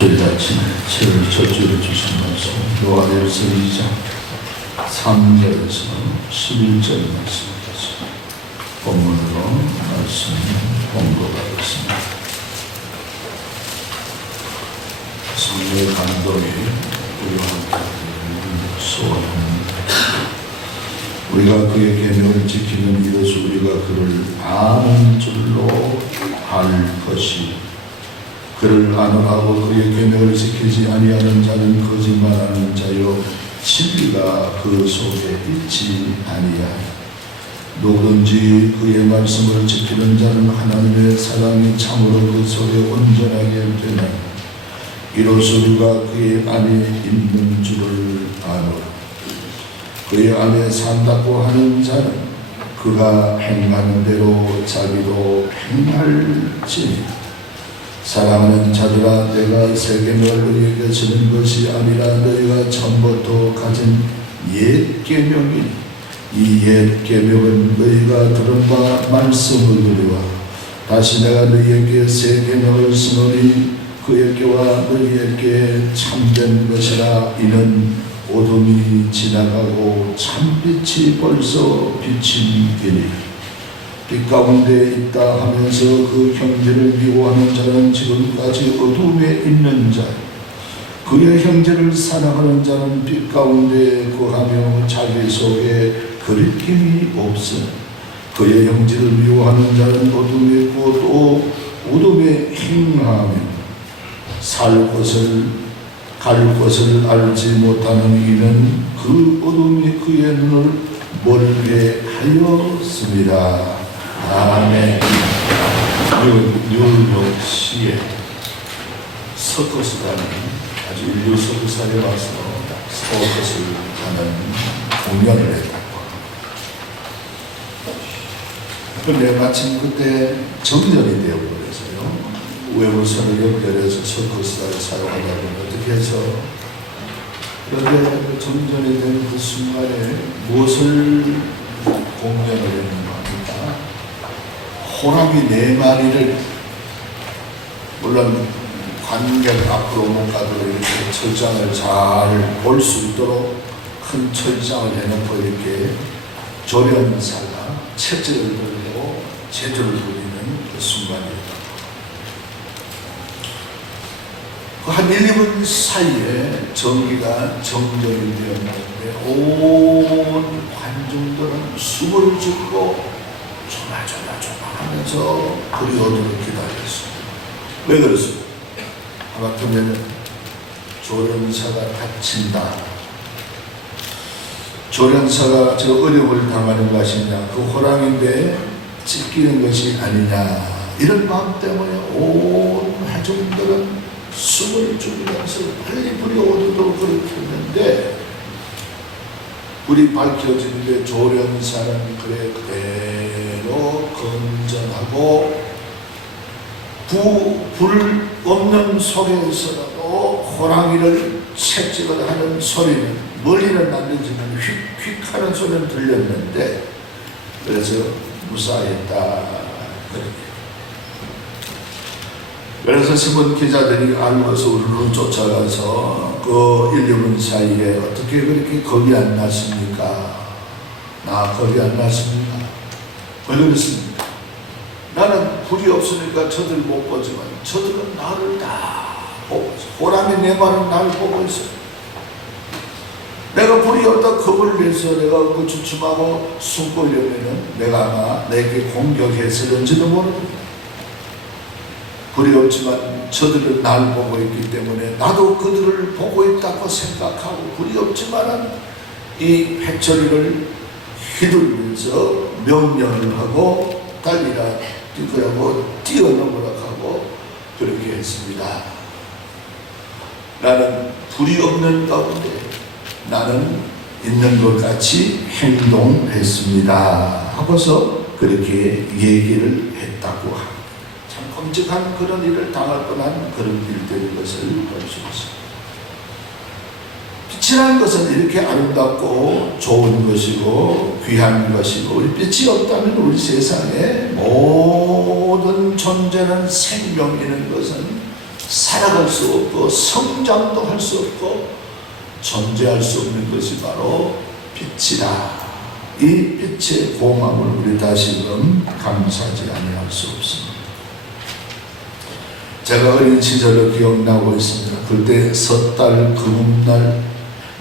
아침에 저를 저주해 주신 말씀 요한일서 2장 3절에서 11절 말씀입니다. 본문으로 말씀 공부하겠습니다. 성령의 감동이 우리와 함께 소원합니다. 우리가 그의 계명을 지키는 이것을 우리가 그를 아는 줄로 알 것이, 그를 아노라고 그의 계명을 지키지 아니하는 자는 거짓말하는 자요 진리가 그 속에 있지 아니하니, 누구든지 그의 말씀을 지키는 자는 하나님의 사랑이 참으로 그 속에 온전하게 되나니, 이로써 우리가 그의 안에 있는 줄을 아노라. 그의 안에 산다고 하는 자는 그가 행하는 대로 자기도 행할지니, 사랑하는 자들아, 내가 새 계명을 너희에게 주는 것이 아니라 너희가 처음부터 가진 옛 계명이니, 이 옛 계명은 너희가 들은 바 말씀을 누리와 다시 내가 너희에게 새 계명을 쓰노니 그에게와 너희에게 참된 것이라. 이는 어둠이 지나가고 참빛이 벌써 비친이니, 빛 가운데 있다 하면서 그 형제를 미워하는 자는 지금까지 어둠에 있는 자, 그의 형제를 사랑하는 자는 빛 가운데 거하며 자기 속에 거리낌이 없으니, 그의 형제를 미워하는 자는 어둠에 있고 또 어둠에 행하며 갈 것을 알지 못하는 이는 그 어둠이 그의 눈을 멀게 하였습니다. 아멘. 뉴욕시에 서커스단이 아주 인류 서커스단에 와서 서커스를 하는 공연을 했다고. 그런데 마침 그때 정전이 되어버려서요, 외부선을 연결해서 서커스단을 사용하려면 어떻게 해서, 그런데 그 정전이 된 그 순간에 무엇을 공연을 했는가 합니다. 호랑이 4마리를, 물론 관객 앞으로 오는 가도 이렇게 철장을 잘 볼 수 있도록 큰 철장을 해놓고 이렇게 조련사가 채찍을 들고 제주를 부리는 그 순간이었다. 한 1, 2분 사이에 전기가 정전이 되었는데 온 관중들은 숨을 죽고 조마조마 하면서 그리 어둠을 기다렸습니다. 왜 그랬습니까? 하마터면 조련사가 다친다, 조련사가 저 어려움을 당하는 것이냐, 그 호랑이인데 찢기는 것이 아니냐, 이런 마음 때문에 온 회중들은 숨을 죽이면서 빨리 불이 오도록 그렇게 했는데, 불이 밝혀지는데 조련사는 그대로 건전하고 불 없는 속에서라도 호랑이를 채찍을 하는 소리는 멀리는 안 들리지만 휙휙 하는 소리는 들렸는데, 그래서 무사했다. 그래서 신문 기자들이 알고서 우르르 쫓아가서 그 1, 2분 사이에 어떻게 그렇게 겁이 안 났습니까? 나 겁이 안 났습니다. 왜 그렇습니까? 나는 불이 없으니까 저들 못 보지만 저들은 나를 다 보고 있어. 호랑이 4마리는 나를 보고 있어. 내가 불이 없다 겁을 내서 내가 그 주춤하고 숨고려면은 내가 아마 내게 공격했을는지도 모릅니다. 불이 없지만 저들은 날 보고 있기 때문에 나도 그들을 보고 있다고 생각하고, 불이 없지만은 이 회초리를 휘둘면서 명령을 하고 달리라 뛰고라고 뛰어넘으라 하고 그렇게 했습니다. 나는 불이 없는 가운데 나는 있는 것 같이 행동했습니다 하고서 그렇게 얘기를 했다고 합니다. 끔찍한 그런 일을 당할 뻔한 그런 일들인 것을 볼 수 있습니다. 빛이라는 것은 이렇게 아름답고 좋은 것이고 귀한 것이고, 우리 빛이 없다면 우리 세상에 모든 존재는 생명 있는 것은 살아갈 수 없고 성장도 할 수 없고 존재할 수 없는 것이 바로 빛이다. 이 빛의 고마움을 우리 다시금 감사하지 아니할 수 없습니다. 제가 어린 시절로 기억나고 있습니다. 그때 섣달 금음날,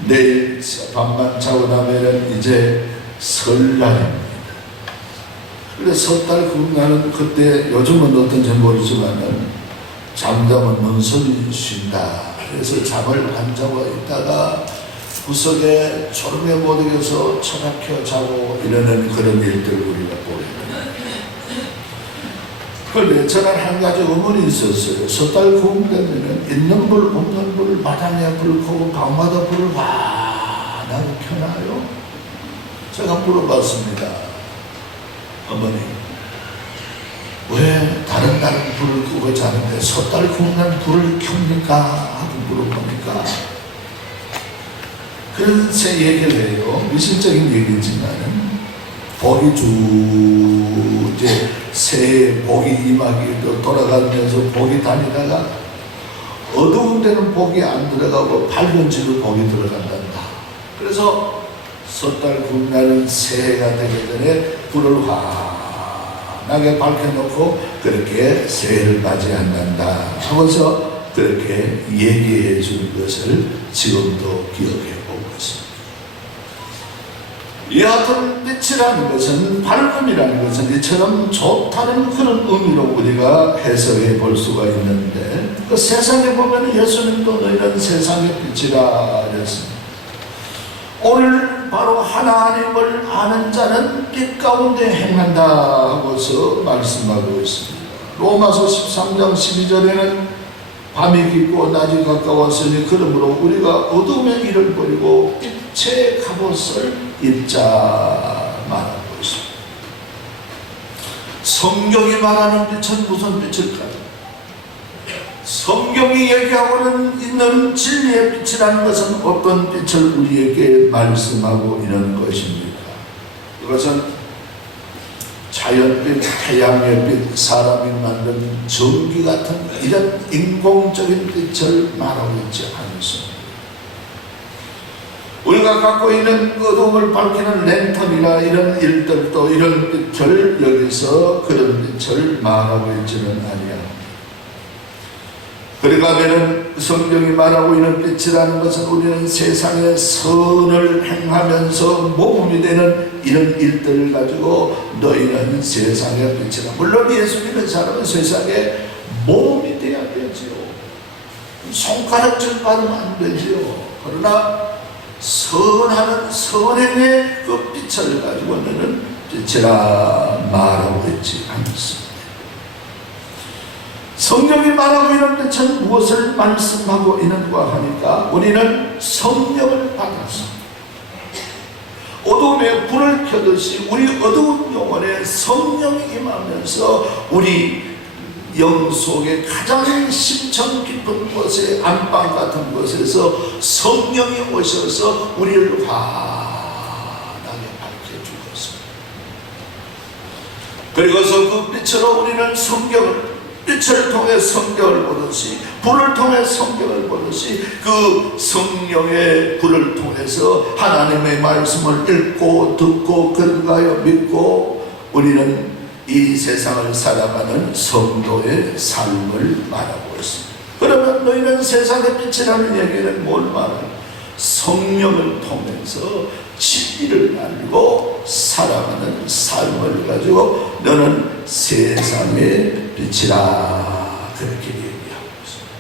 내일 밤만 자고 나면 이제 설날입니다. 그래서 섣달 금음날은 그때 요즘은 어떤지 모르지만은 잠자면 눈썹이 쉰다. 그래서 잠을 안 자고 있다가 구석에 졸음에 못 이겨서 처박혀 자고 이러는 그런 일들을 우리가 보게 됩니다. 그런데 저는 한 가지 의문이 있었어요. 섣달 금음되면 있는 불 없는 불 마당에 불 켜고 방마다 불을 환하게 켜나요? 제가 물어봤습니다. 어머니, 왜 다른 불을 끄고 자는데 섣달 금음날 불을 켭니까? 하고 물어보니까 그런 제 얘기를 해요. 미신적인 얘기지만은 복이 이제 새해 복이 임하기 돌아가면서 복이 다니다가 어두운 데는 복이 안 들어가고 밝은 집에 복이 들어간단다. 그래서 섣달 금날은 새해가 되기 전에 불을 환하게 밝혀놓고 그렇게 새해를 맞이한단다 하면서 그렇게 얘기해 준 것을 지금도 기억해 보고 있습니다. 여하튼 빛이라는 것은, 밝음이라는 것은 이처럼 좋다는 그런 의미로 우리가 해석해 볼 수가 있는데, 그 세상에 보면 예수님도 너희는 세상의 빛이라 그랬습니다. 오늘 바로 하나님을 아는 자는 빛 가운데 행한다 하고서 말씀하고 있습니다. 로마서 13장 12절에는 밤이 깊고 낮이 가까웠으니 그러므로 우리가 어둠의 길을 버리고 빛의 갑옷을 입자 말하고 있습니다. 성경이 말하는 빛은 무슨 빛일까요? 성경이 얘기하고는 있는 진리의 빛이라는 것은 어떤 빛을 우리에게 말씀하고 있는 것입니까? 이것은 자연빛, 태양의 빛, 사람이 만든 전기 같은 이런 인공적인 빛을 말하고 있지 않습니다. 우리가 갖고 있는 어둠을 밝히는 랜턴이나 이런 일들도 이런 빛을 여기서 그런 빛을 말하고 있지는 아니합니다. 그러니까 성경이 말하고 있는 빛이라는 것은 우리는 세상에 선을 행하면서 모범이 되는 이런 일들을 가지고 너희는 세상의 빛이라. 물론 예수 믿는 사람은 세상에 모범이 돼야 되지요. 손가락질 받으면 안 되지요. 그러나 선하는 선행의 그 빛을 가지고 너는 빛이라 말하고 있지 않습니다. 성경이 말하고 있는 빛은 무엇을 말씀하고 있는가 하니까 우리는 성령을 받아서 어둠에 불을 켜듯이 우리 어두운 영혼에 성령이 임하면서 우리 영 속에 가장 심청 깊은 곳에 안방 같은 곳에서 성령이 오셔서 우리를 환하게 밝혀주었습니다. 그리고서 그 빛으로 우리는 성경을, 빛을 통해 성경을 보듯이, 불을 통해 성경을 보듯이 그 성령의 불을 통해서 하나님의 말씀을 읽고 듣고 근거하여 믿고 우리는 이 세상을 살아가는 성도의 삶을 말하고 있습니다. 그러면 너희는 세상의 빛이라는 얘기는 뭘 말해요? 성령을 통해서 진리를 알고 살아가는 삶을 가지고 너는 세상의 빛이라 그렇게 얘기하고 있습니다.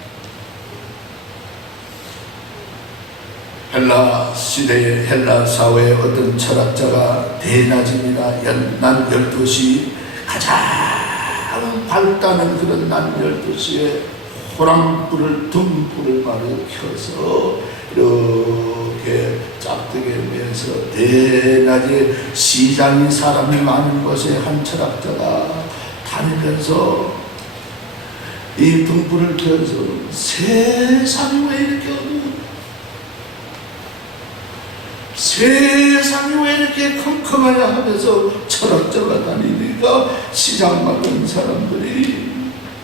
헬라 시대의 헬라 사회의 어떤 철학자가 대낮입니다. 낮 12시 가장 밝다는 그런 낮 12시에 호랑불을 등불을 마루 켜서 이렇게 짝대기에 매서 대낮에 시장이 사람이 많은 곳에 한 철학자가 다니면서 이 등불을 켜서 세상이 왜 이렇게 어두워? 세상이 왜 이렇게 컴컴하냐 하면서 철학자가 다니니까 시장 가던 사람들이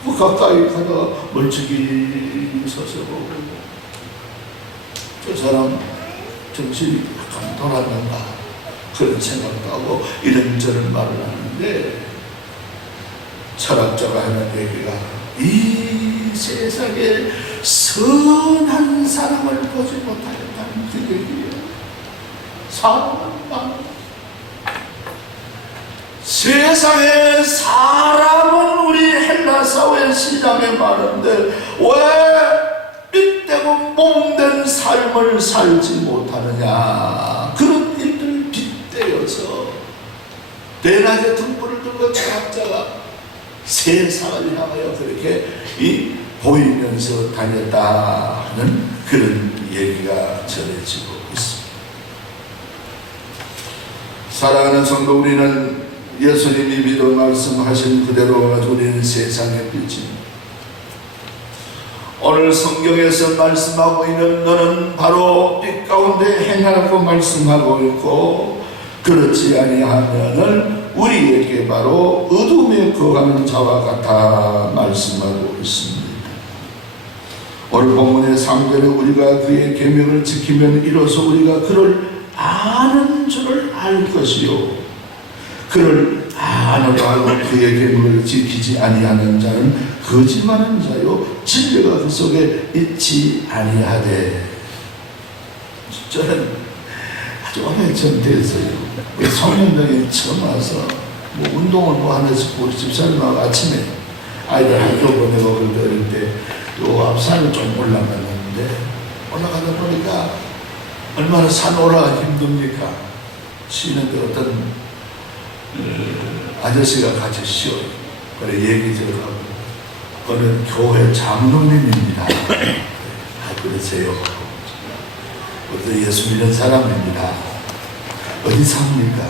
그 가까이 가다가 멀찍이 서서 보고, 저 사람 정신이 약간 돌았는가 그런 생각도 하고 이런저런 말을 하는데, 철학자가 하는 얘기가 이 세상에 선한 사람을 보지 못하겠다는 그 얘기예요. 사람은 많아. 세상에 사람은 우리 헬라 사회 시장에 많은데 왜 빗대고 몸된 삶을 살지 못하느냐. 그런 일들을 빗대어서 대낮에 등불을 들고 철학자가 세상을 향하여 그렇게 보이면서 다녔다 하는 그런 얘기가 전해지고 있습니다. 사랑하는 성도, 우리는 예수님이 믿어 말씀하신 그대로 우리는 세상의 빛입니다. 오늘 성경에서 말씀하고 있는 너는 바로 빛 가운데 행하라고 말씀하고 있고, 그렇지 아니하면은 우리에게 바로 어둠에 거하는 자와 같아 말씀하고 있습니다. 오늘 본문의 3절에 우리가 그의 계명을 지키면 이로써 우리가 그를 아는 줄을 알 것이요, 그를 아노라 하고 그의 계명을 지키지 아니하는 자는 거짓말하는 자요, 진리가 그 속에 있지 아니하되. 저는 아주 오래전 됐어요. 성년동에 처음 와서 운동을 하면서 우리 집사님하고 아침에 아이들 학교 보내고 그럴 때 요 앞산을 좀 올라갔는데, 올라가다 보니까 얼마나 산 올라가기 힘듭니까? 쉬는데 어떤 아저씨가 같이 쉬어요. 그래 얘기 들어가고, 그는 교회 장로님입니다. 그러세요. 예수 믿는 사람입니다. 어디 삽니까?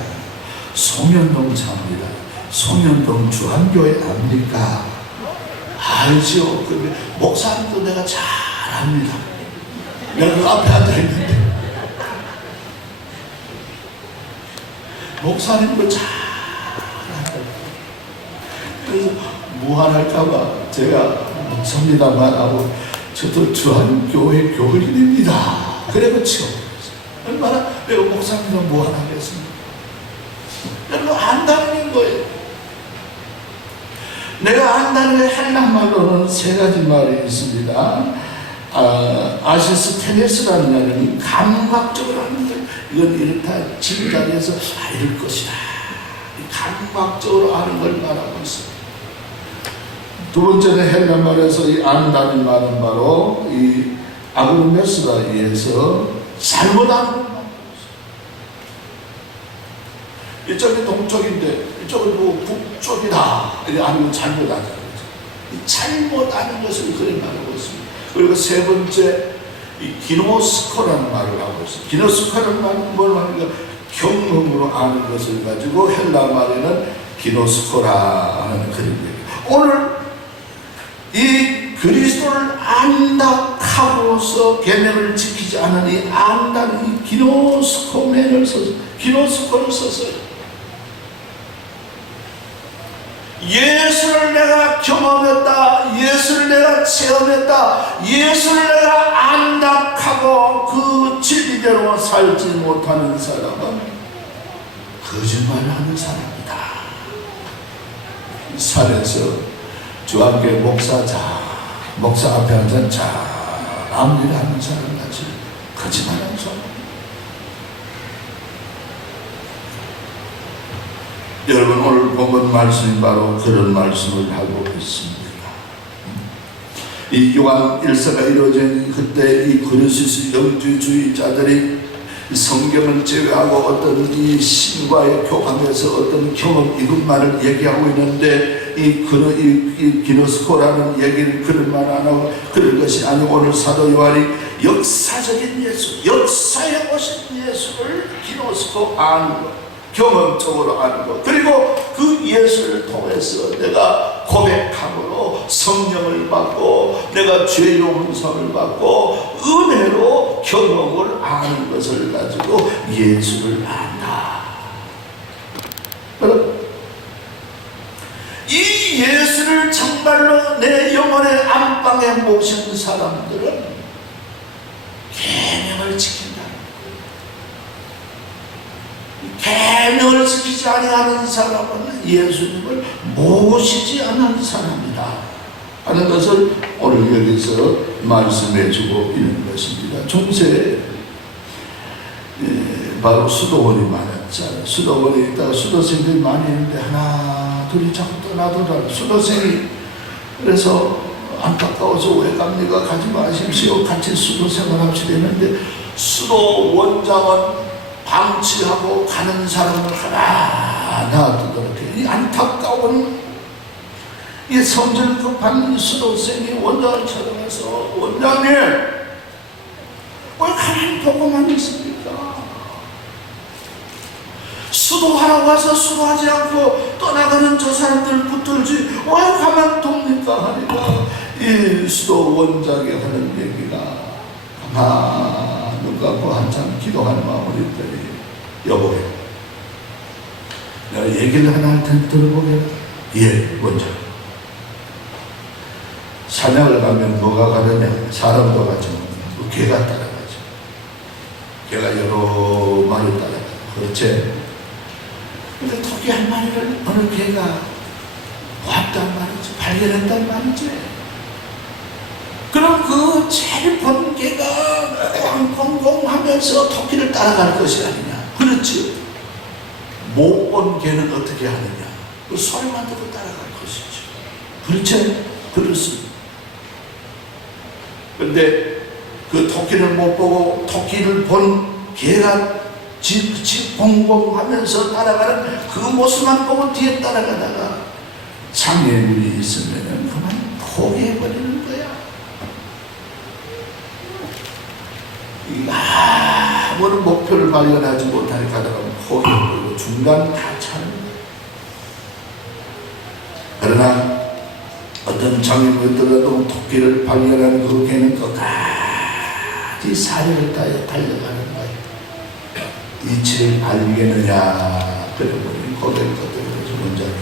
송현동 삽니다. 송현동 주한교회 압니까? 알죠. 목사님도 내가 잘 압니다. 내가 그 앞에 앉아있는데 목사님도 잘 알아요. 그래서 무한할까봐 제가 목사입니다만 하고, 저도 주한교회 교인입니다. 그래도 치워. 얼마나 내가 목사님은 무한하겠습니까? 여러분, 안다는 거예요. 내가 안다는 게 헬라말로는 세 가지 말이 있습니다. 아시스테네스라는 말은 감각적으로 하는 거예요. 이건 이렇다 지금자리에서 이럴 것이다. 감각적으로 아는 걸 말하고 있습니다. 두 번째는 헬라말에서 이 안다는 말은 바로 이 아그로메스가 의해서 잘못 아는 걸 말하고 있습니다. 이쪽이 동쪽인데 이쪽은 북쪽이다. 이렇게 아는 건 잘못하잖아요. 잘못 아는 것을 그렇게 말하고 있습니다. 그리고 세 번째, 이 기노스코라는 말을 하고 있습니다. 기노스코라는 말은 뭘 말하니까 경험으로 아는 것을 가지고 헬라 말에는 기노스코라 하는 그런 얘기. 오늘 이 그리스도를 안다 함으로써 계명을 지키지 않으니 안다는 이 기노스코멘을 써서, 기노스코를 썼어요. 예수를 내가 경험했다, 예수를 내가 체험했다, 예수를 내가 안다 하고 그 진리대로 살지 못하는 사람은 거짓말하는 사람이다. 산에서 주한교회 목사 앞에 앉은 잘 압니다 하는 사람같이 거짓말하는 사람. 여러분, 오늘 본문 말씀이 바로 그런 말씀을 하고 있습니다. 이 요한 1사가 이루어진 그때 이 그리스도 영주주의자들이 성경을 제외하고 어떤 이 신과의 교감에서 어떤 경험 이것만을 얘기하고 있는데, 이 기노스코라는 얘기는 그런 말 안 하고 그런 것이 아니고, 오늘 사도 요한이 역사적인 예수, 역사에 오신 예수를 기노스코 아는 것, 경험적으로 아는 것, 그리고 그 예수를 통해서 내가 고백함으로 성령을 받고 내가 죄 용서를 받고 은혜로 경험을 아는 것을 가지고 예수를 안다. 여러분, 이 예수를 정말로 내 땅에 모신 사람들은 계명을 지킨다. 계명을 지키지 아니하는 사람은 예수님을 모시지 않은 사람이다 하는 것을 오늘 여기서 말씀해 주고 있는 것입니다. 중세에 바로 수도원이 많았잖아요. 수도원에 있다가 수도생들이 많이 있는데 하나 둘이 자꾸 떠나더라고요. 수도생이 그래서 안타까워서 왜 갑니까? 가지 마십시오. 같이 수도 생활합시다 했는데 수도원장은 방치하고 가는 사람을 하나 두더라고요. 이 안타까운 이 성질 급한 수도생이 원장을 찾아가서 원장님 왜 가만히 보고만 있습니까? 수도하러 와서 수도하지 않고 떠나가는 저 사람들 붙들지 왜 가만 둡니까? 하니까 이 수도 원장이 하는 얘기가 가만 눈 감고 한참 기도하는 마음을 있더니 여보게 내가 얘기를 하나 할 테니 들어보게. 예 원장. 사냥을 가면 뭐가 가느냐? 사람도 가죠. 개가 따라가죠. 개가 여러 마리 따라가요. 그렇지? 근데 토끼 한 마리를 어느 개가 봤단 말이지. 발견했단 말이지. 그럼 그 제일 본 개가 꽁꽁 하면서 토끼를 따라갈 것이 아니냐. 그렇지. 못 본 개는 어떻게 하느냐. 그 소리만 듣고 따라갈 것이죠. 그렇지? 그렇습니다. 근데 그 토끼를 못 보고 토끼를 본 개가 집 봉봉 하면서 따라가는 그 모습만 보고 뒤에 따라가다가 장애물이 있으면 그만 포기해버리는 거야. 아무런 목표를 발견하지 못하게 가다가 포기해버리고 중간 다 차는 거야. 그러나 어떤 장애물들도 토끼를 발견하는 그 개는 끝까지 사력을 다해 달려가는 거야. 이치를 발견하느냐. 그러면 고개를 걷어들어서 원장님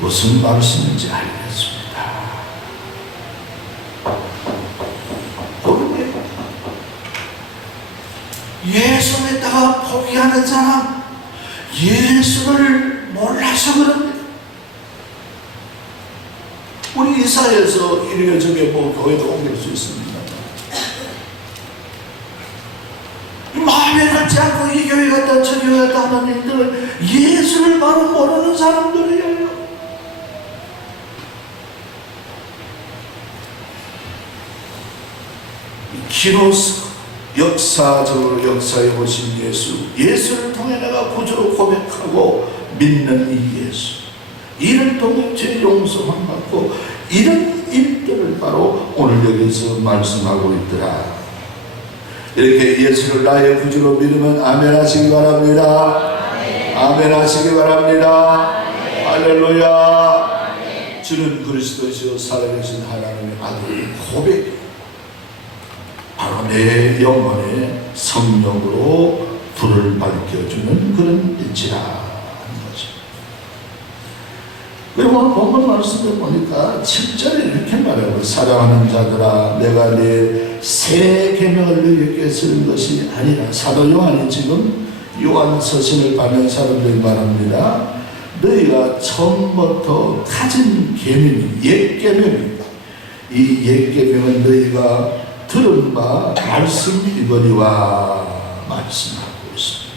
무슨 말씀인지 알겠습니다. 그런데 예수 믿다가 포기하는 사람, 예수를 몰라서 그럽니다. 우리 이사에서 이리가 저게 뭐 교회도 옮길 수 있습니다. 마음에 갖지 않고 이 교회 갔다 저 교회 갔다 하는 일들은 예수를 바로 모르는 사람들이에요. 기로서 역사적으로 역사에 오신 예수, 예수를 통해 내가 구주로 고백하고 믿는 이 예수, 이를 통해 죄 용서함 받고 이런 일들을 바로 오늘 여기서 말씀하고 있더라. 이렇게 예수를 나의 구주로 믿으면 아멘 하시기 바랍니다. 아멘 하시기 바랍니다. 할렐루야. 주는 그리스도시요 살아계신 하나님의 아들 고백, 바로 내 영혼에 성령으로 불을 밝혀주는 그런 일치라 하는 거죠. 그리고 본문 말씀을 보니까 7절에 이렇게 말하고 사랑하는 자들아 내가 내 새 계명을 너희에게 쓰는 것이 아니라 사도 요한이 지금 요한 서신을 받는 사람들이 말합니다. 너희가 처음부터 가진 계명이 옛 계명입니다. 이 옛 계명은 너희가 들은 바 말씀이거니와 말씀하고 있습니다.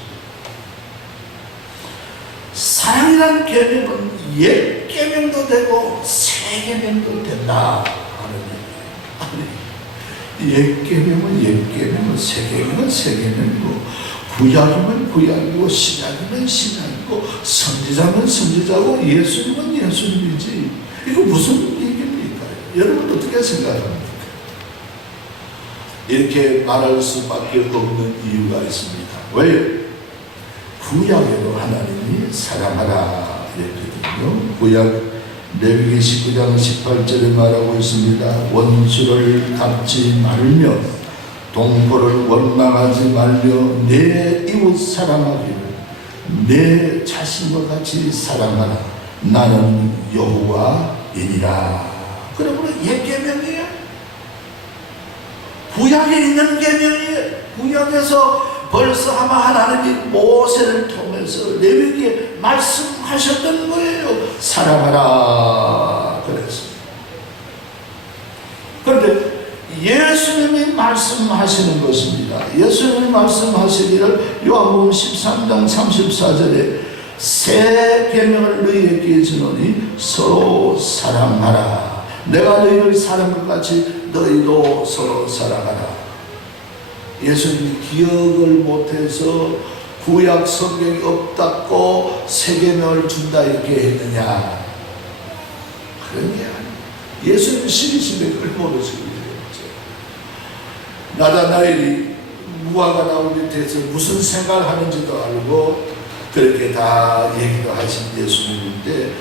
사랑이라는 계명은 옛 계명도 되고 새 계명도 된다 하는 얘기예요. 옛 계명은 옛 계명은 새 계명은 새 계명이고 구약이면 구약이고 신약이면 신약이고 선지자면 선지자고 예수님은 예수님이지. 이거 무슨 얘기입니까? 여러분 어떻게 생각합니까? 이렇게 말할 수밖에 없는 이유가 있습니다. 왜? 구약에도 하나님이 사랑하라 이랬거든요. 구약 레위기 19장 18절에 말하고 있습니다. 원수를 갚지 말며 동포를 원망하지 말며 내 이웃 사랑하기를 내 자신과 같이 사랑하라. 나는 여호와이니라 그러므로 옛 계명이에요. 구약에 있는 계명이에요. 구약에서 벌써 아마 하나님이 모세를 통해서 레위기에 말씀하셨던 거예요. 사랑하라 그랬어요. 그런데 예수님이 말씀하시는 것입니다. 예수님이 말씀하시기를 요한복음 13장 34절에 새 계명을 너희에게 주노니 서로 사랑하라. 내가 너희를 사랑한 것 같이 너희도 서로 사랑하라. 예수님이 기억을 못해서 구약 성경이 없다고 새 계명을 준다 이렇게 했느냐? 그런 게 아니에요. 예수님 신이신데 그걸 모르시고 나다나엘이 무화과 나무 밑에서 무슨 생각을 하는지도 알고 그렇게 다 얘기도 하신 예수님인데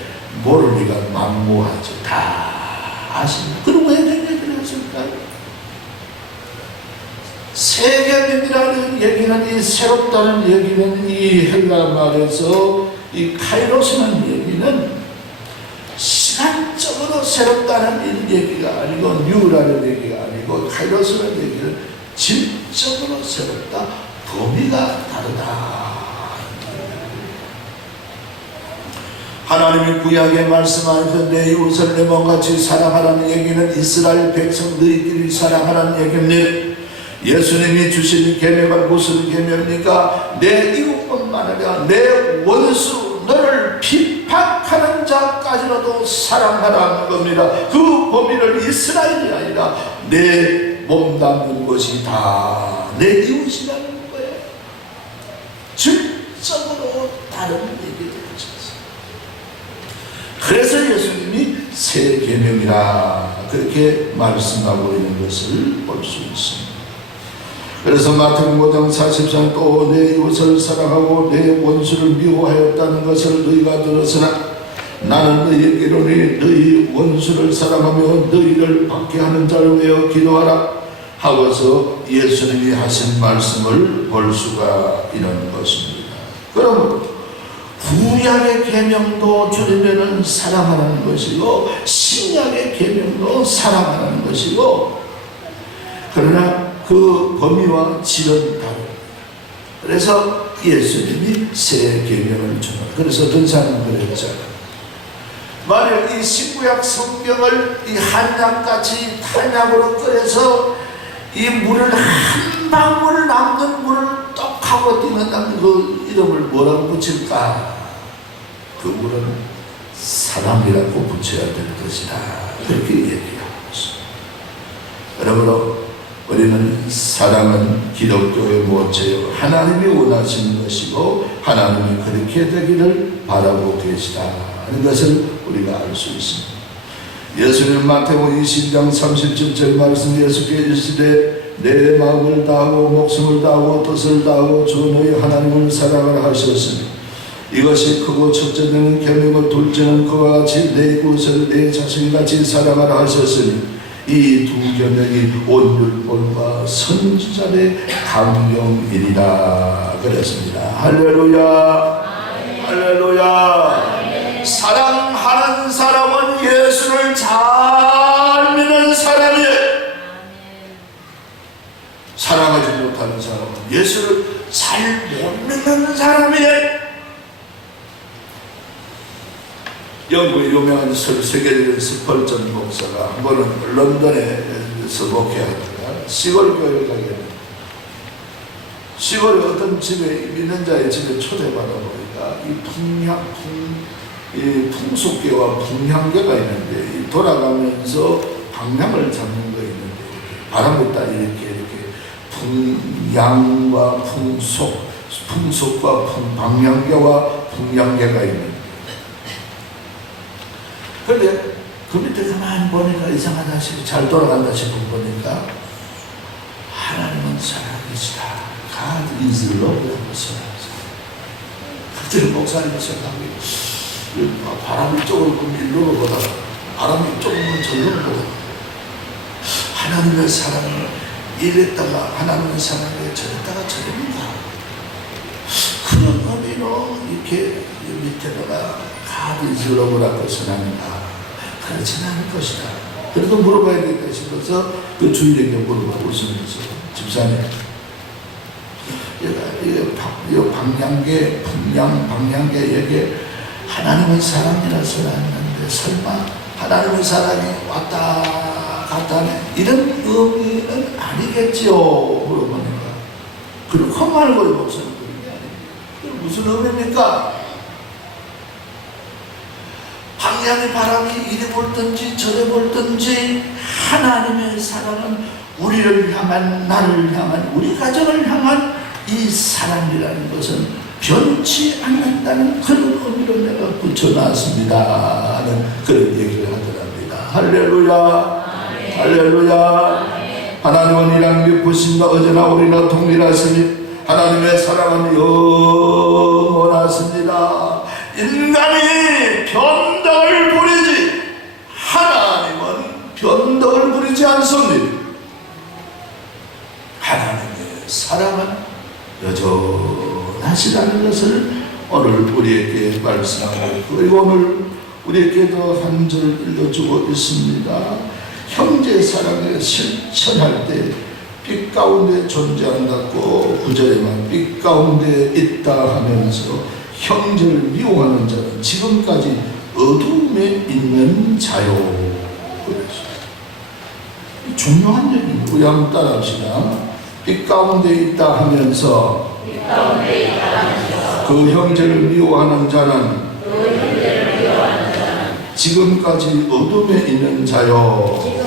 모를 리가 만무하죠. 다 아십니다. 그럼 왜 그런 얘기를 하실까요? 새 계명이라는 얘기는 이 새롭다는 얘기는 이 헬라 말에서 이 카이로스라는 얘기는 시간적으로 새롭다는 얘기가 아니고 뉴라는 얘기가 아니고 카이로스라는 얘기는 질적으로 새롭다, 범위가 다르다. 하나님이 구약에 말씀하셔서 내 이웃을 내 몸같이 사랑하라는 얘기는 이스라엘 백성 너희끼리 사랑하라는 얘기입니다. 예수님이 주신 계명은 무슨 계명입니까? 내 이웃뿐만 아니라 내 원수 너를 핍박하는 자까지라도 사랑하라는 겁니다. 그 범위를 이스라엘이 아니라 내 몸담는 것이 다 내 이웃이라는 거예요. 질적으로 다른 얘기를 하셨어요. 그래서 예수님이 새 계명이라 그렇게 말씀하고 있는 것을 볼 수 있습니다. 그래서 마태복음 5장 40장 또 내 이웃을 사랑하고 내 원수를 미워하였다는 것을 너희가 들었으나 나는 너희에게 이르노니 너희 원수를 사랑하며 너희를 박해 하는 자를 위하여 기도하라 하고서 예수님이 하신 말씀을 볼 수가 있는 것입니다. 그럼 구약의 계명도 줄이면 사랑하는 것이고 신약의 계명도 사랑하는 것이고 그러나 그 범위와 질은 다릅니다. 그래서 예수님이 새 계명을 주는. 그래서 어떤 사람은 그랬잖아요. 만약 이 신구약 성경을 이 한약같이 탄약으로 끓여서 이 물을 한 방울 남는 물을 떡 하고 뛰는 그 이름을 뭐라고 붙일까? 그 물은 사랑이라고 붙여야 될 것이다. 그렇게 얘기하고 있습니다. 여러분, 우리는 사랑은 기독교의 모체요 하나님이 원하시는 것이고 하나님이 그렇게 되기를 바라고 계시다 하는 것을 우리가 알 수 있습니다. 예수님 마태복음 20장 37절 말씀 예수께 이르시되 내 마음을 다하고 목숨을 다하고 뜻을 다하고 주 너희 하나님을 사랑하라 하셨으니 이것이 크고 첫째는 계명이고 둘째는 그와 같이 내 이웃을 내 자신같이 사랑하라 하셨으니 이 두 계명이 온율법과 선지자의 강령이니라 그랬습니다. 할렐루야. 할렐루야. 사랑하는 사람은 예수를 잘 믿는 사람이에요. 사랑하지 못하는 사람은 예수를 잘 못 믿는 사람이에요. 영국의 유명한 세계적인 스펄전 목사가 한 번은 런던에서 목회하다가 시골 교회를 가게 됩니다. 시골에 어떤 집에 믿는 자의 집에 초대받아 보니까 이 풍속계와 풍향계가 있는데 이 돌아가면서 방향을 잡는 거 있는데 바람이 딱 이렇게 풍향과 풍속과 방향계와 풍향계가 있는데 그런데 그 밑에 가만히 보니까 이상하다 싶고 잘 돌아간다 싶고 보니까 하나님은 사랑이시다. God is love라고 써놨어요. 그때 목사님이 생각하기 바람이 이쪽으로 보면 일로 보다가 바람이 이쪽으로 보면 절로 보다가 하나님의 사랑을 이랬다가 하나님의 사랑을 저랬다가 저랬다. 그런 의미로 이렇게 밑에다가 God is love라고 써놨는가? 그렇지는 않을 것이다. 그래도 물어봐야 되겠다 싶어서 그 주일에게 물어보고 있으면서 집사님, 방향계에게 하나님의 사랑이라서 했는데 설마 하나님의 사랑이 왔다 갔다 하는 이런 의미는 아니겠지요? 물어보니까 그렇고 말고 목사님 그게 무슨 의미입니까? 방향의 바람이 이리 불든지 저리 불든지 하나님의 사랑은 우리를 향한, 나를 향한, 우리 가정을 향한 이 사랑이라는 것은 변치 않는다는 그런 의미로 내가 붙여놨습니다 하는 그런 얘기를 하더랍니다. 할렐루야, 할렐루야. 하나님은 이랑 깊으신가 어제나 우리나 동일하시니 하나님의 사랑은 영원하십니다. 인간이 변덕을 부리지 하나님은 변덕을 부리지 않습니다. 하나님의 사랑은 여전하시다는 것을 오늘 우리에게 말씀하고, 그리고 오늘 우리에게도 한 절을 읽어주고 있습니다. 형제 사랑을 실천할 때 빛 가운데 존재한다고 구절에만 빛 가운데 있다 하면서 형제를 미워하는 자는 지금까지 어둠에 있는 자요. 그래서 중요한 얘기입니다. 우리 한번 따라합시다. 빛 가운데 있다 하면서 그 형제를 미워하는 자는 지금까지 어둠에 있는 자요.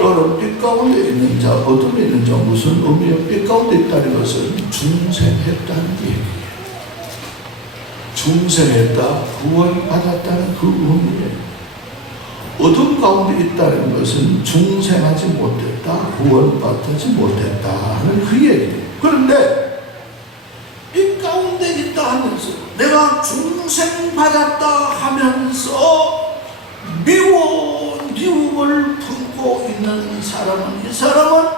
여러분, 빛 가운데 있는 자, 어둠에 있는 자 무슨 의미예요? 빛 가운데 있다는 것은 중생했다는 얘기예요. 중생했다, 구원받았다는 그 의미예요. 어둠 가운데 있다는 것은 중생하지 못했다, 구원받지 못했다 하는 그 얘기예요. 그런데 빛 가운데 있다 하면서 내가 중생받았다 하면서 미움을 품고 있는 사람은, 이 사람은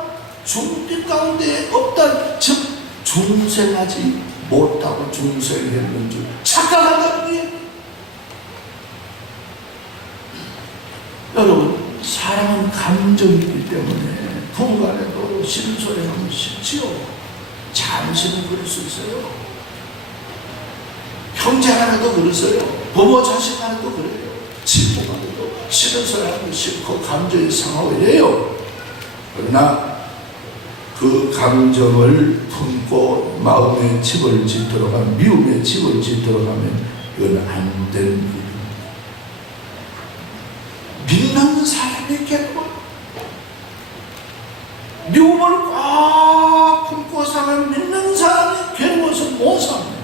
중빛 가운데 없다, 즉 중생하지 못하고 중생했는 줄 착각한다는 게. 여러분, 사람은 감정이기 때문에 부부간에도 싫은 소리 하면 싫지요. 잠시는 그럴 수 있어요. 형제 간에도 그러세요. 부모 자식 간에도 그래요. 친구 간에도 싫은 소리 하면 싫고 감정이 상하고 이래요. 그러나 그 감정을 품고 마음의 집을 짓도록 하면, 미움의 집을 짓도록 하면 이건 안 되는 일입니다. 믿는 사람이 괴로워. 미움을 꽉 품고 사면 믿는 사람이 괴로워서 못 삽니다.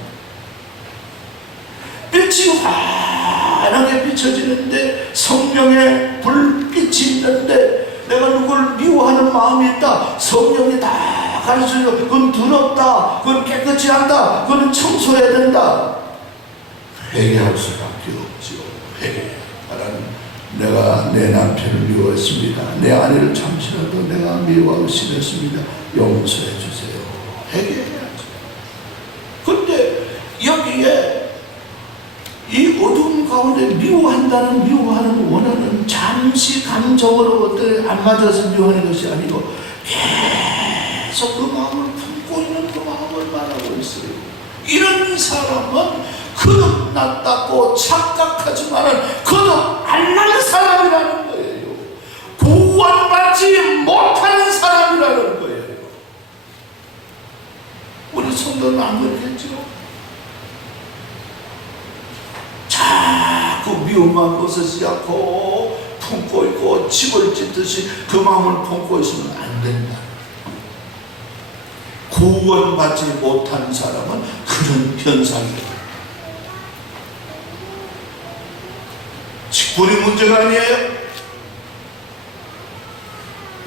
빛이 환하게 비춰지는데, 성령의 불빛이 있는데 내가 누굴 미워하는 마음이 있다, 성령이 다 가르쳐줘. 그건 더럽다, 그건 깨끗이 한다, 그건 청소해야 된다. 회개할 수밖에 없지요. 회개. 내가 내 남편을 미워했습니다. 내 아내를 잠시라도 내가 미워하고 싫었습니다. 용서해 주세요. 회개해야죠. 근데 여기에 이 어두운 가운데 미워하는 원한은 잠시 감정으로 어떻게 안 맞아서 미워하는 것이 아니고 계속 그 마음을 품고 있는 그 마음을 말하고 있어요. 이런 사람은 거듭났다고 착각하지만은 거듭 안 난 사람이라는 거예요. 구원받지 못하는 사람이라는 거예요. 우리 성도는 안 그러겠죠? 자꾸 미움만 벗어지지 않고 품고 있고 집을 짓듯이 그 마음을 품고 있으면 안 된다. 구원받지 못한 사람은 그런 현상이에요. 직분이 문제가 아니에요.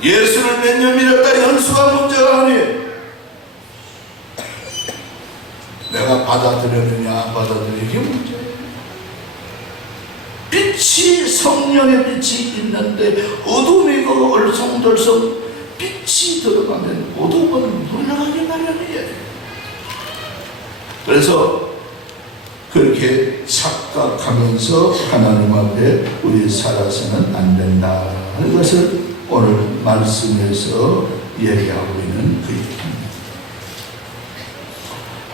예수를 몇 년 믿었다 연수가 문제가 아니에요. 내가 받아들였느냐 안 받아들였느냐, 이게 문제예요. 빛이, 성령의 빛이 있는데 어둠이 그 얼성덜성 빛이 들어가면 어둠은 물러가기 마련이에요. 그래서 그렇게 착각하면서 하나님 앞에 우리 살아서는 안 된다 하는 것을 오늘 말씀에서 얘기하고 있는 그 얘기입니다.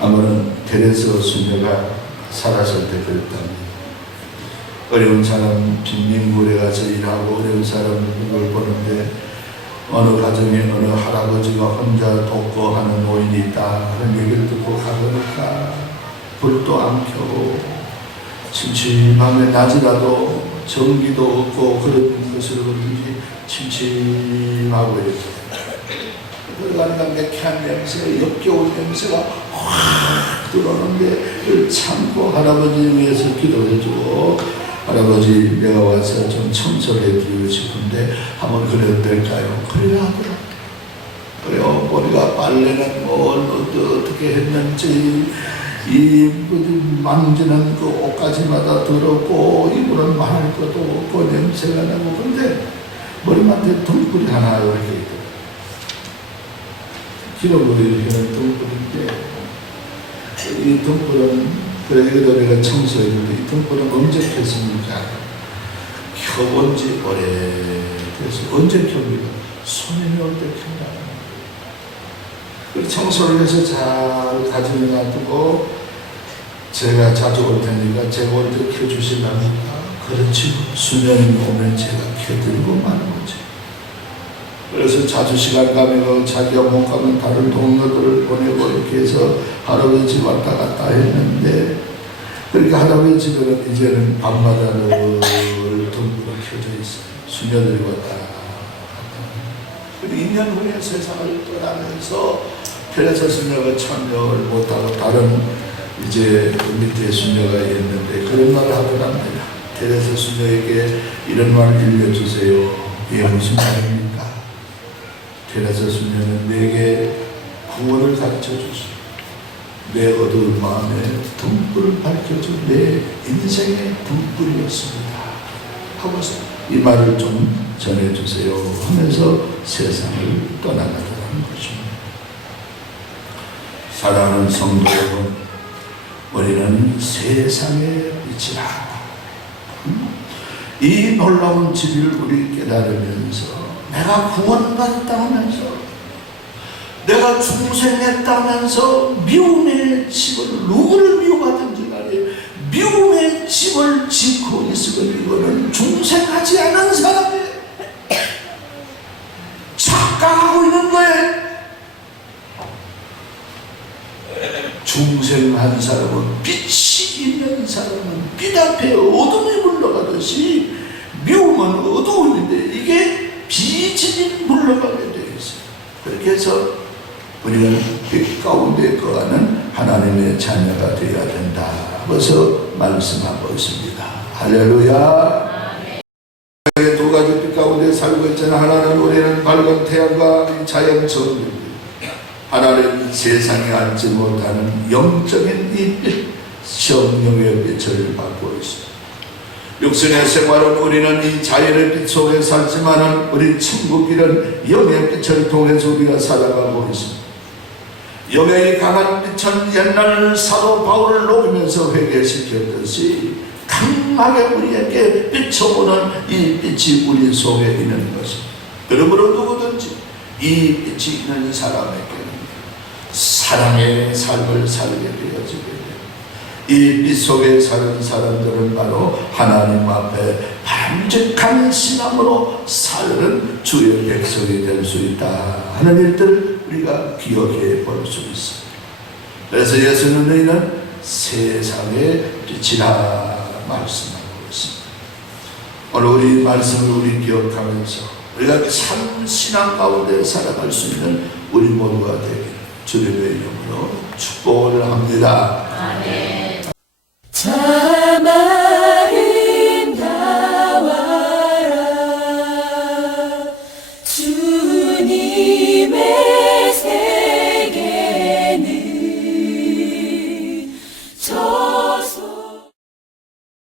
아무런 테레사 수녀가 살았을 때 그랬답니다. 어려운 사람 빈민굴에 가서 일하고 어려운 사람을 보는데 어느 가정에 어느 할아버지가 혼자 돕고 하는 노인이 있다 그런 얘기를 듣고 가보니까 불도 안 켜고 침침하게 낮이라도 전기도 없고 그런 것으로 그런지 침침하고 이렇게 들어가니까 매캐한 냄새, 역겨운 냄새가 확 들어오는데 그걸 참고 할아버지 위해서 기도해주고 할아버지 내가 와서 좀 청소를 해드리고 싶은데 한번 그래도 될까요? 그래야 하더라. 그래요. 우리가 빨래는 뭘 어떻게 했는지 이 만지는 그 옷가지마다 더럽고 이불은 말할 것도 없고 냄새가 나고 근데 머리맡에 등불이 하나 이렇게 있더라. 길어보이는 등불인데 이 등불은 그래도 내가 청소했는데 이 등불은 언제 켰습니까? 켜본 지 오래돼서 언제 켭니까? 손님이 올 때 켠다. 청소를 해서 잘 가지고 놔두고 제가 자주 올 테니까 제가 올 때 켜주시랍니까? 그렇지. 수년이 오면 제가 켜드리고 마는 거지. 그래서 자주 시간 가면 자기가 못 가면 다른 동료들을 보내고 이렇게 해서 할아버지 집 왔다 갔다 했는데 그러니까 할아버지 집에는 이제는 밤마다 늘 등불이 켜져 있어요. 수녀들이 왔다 갔다. 그리고 2년 후에 세상을 떠나면서 테레사 수녀가 참여를 못하고 다른 이제 밑에 수녀가 있는데 그런 말을 하더랍니다. 테레사 수녀에게 이런 말을 들려주세요. 이게 무슨 말입니까? 테레사 수녀는 내게 구원을 가르쳐주시오. 내 어두운 마음에 등불을 밝혀준 내 인생의 등불이었습니다. 하고서 이 말을 좀 전해주세요 하면서 세상을 떠나가더라는 것입니다. 사랑하는 성도 여러분, 우리는 세상의 빛이라. 이 놀라운 진리를 우리 깨달으면서 내가 구원받았다 하면서 내가 중생했다 하면서 미움의 집을 누구를 미워하든지 간에 미움의 집을 짓고 있으면 이거는 중생하지 않은 사람이 착각하고 있는 거예요. 중생한 사람은 빛이 있는 사람은 빛 앞에 어둠이 물러가듯이 미움은 어두움인데 이게 빛이 물러가게 되어 있어요. 그렇게 해서 우리는 빛 가운데 거하는 하나님의 자녀가 되어야 된다. 그래서 말씀하고 있습니다. 할렐루야. 두 가지 빛 가운데 살고 있잖아. 하나는 우리는 밝은 태양과 자연 정리. 하나는 세상에 앉지 못하는 영적인 이 빛, 성령의 빛을 받고 있습니다. 육신의 생활은 우리는 이 자연의 빛 속에 살지만은 우리 천국길은 영의 빛을 통해서 우리가 살아가고 있습니다. 영의 강한 빛은 옛날 사도 바울을 녹이면서 회개시켰듯이 강하게 우리에게 비춰오는 이 빛이 우리 속에 있는 것입니다. 그러므로 누구든지 이 빛이 있는 사람에게는 사랑의 삶을 살게 되어지게 됩니다. 이 빛 속에 사는 사람들은 바로 하나님 앞에 바람직한 신앙으로 사는 주의 백성이 될 수 있다 하는 일들을 우리가 기억해 볼 수 있습니다. 그래서 예수는 너희는 세상의 빛이라 말씀하고 있습니다. 오늘 우리 말씀을 우리 기억하면서 우리가 참 신앙 가운데 살아갈 수 있는 우리 모두가 되기를 주님의 이름으로 축복을 합니다. 아멘.